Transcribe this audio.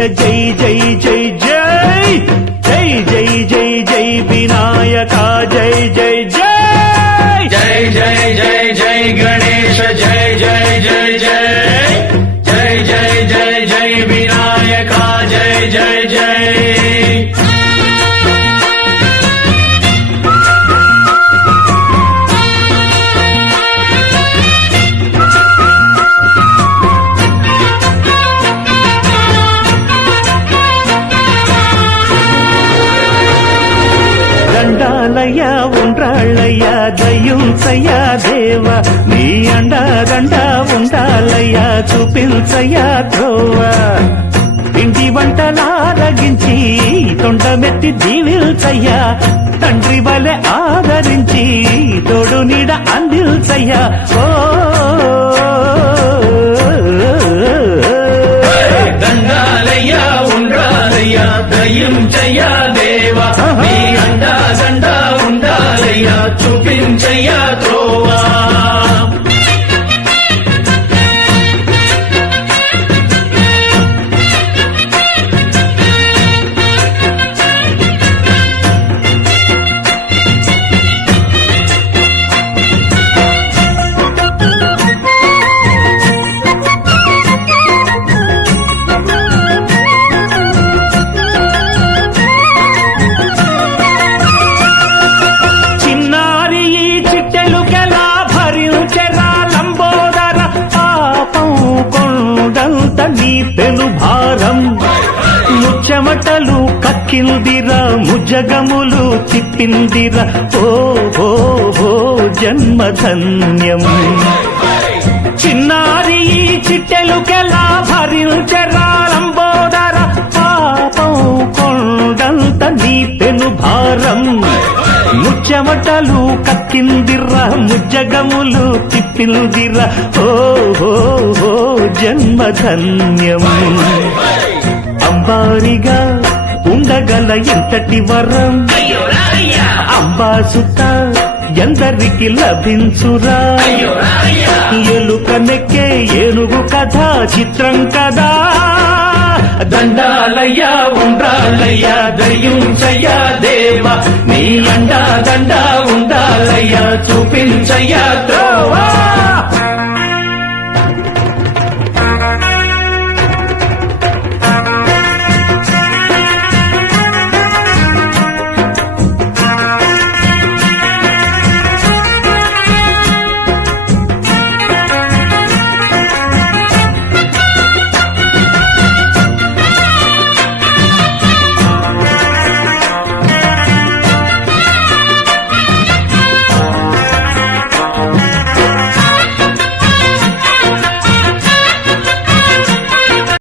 జై జై జై జై జై జై జై జై వినాయక జై జై జై జై జై జై జై గణేశ జై జై జై జై జై జై జై జై వినాయక జై జై జై దండాలయ్య ఉండ్రాళ్ళయ్య దయ్యుంచయ్య దేవ నీ అండదండ ఉండాలయ్య చూపించయ్య ధ్రువ ఇంటి వంటలారగించి తొండమెత్తి దీవిల్చయ్య తండ్రి వలె ఆదరించి తోడు నీడ అందిల్చయ్య ఓ దండాలయ్య ఉండ్రాలయ్య దయ్యుంచయ్య దేవ నీ అండా దండ ఉండాలయ్య చూపించయ్య త్రోవా నీ పెను భారం ముచ్చమటలు కక్కిందిరా ముజగములు తిప్పిందిరా ఓ జన్మధన్యం చిన్నారి ఈ చిట్టెలుకెలా భరించరా లంబోదర పాపం కొండంత నీ పెను భారం ముచ్చమటలు కక్కిందిరా ముజ్జగములు తిప్పిందిరా ఓ జన్మధన్యం అంబారిగా ఉండగల ఎంతటి వరం అంబాసుత ఎందరికి లభించురా ఎలుకనెక్కే ఏనుగు కథ చిత్రం కదా దండాలయ్య ఉండ్రాలయ్య దయ్యుంచయ్య దేవ నీ అండా దండ ఉండాలయ్య చూపించయ్య త్రోవా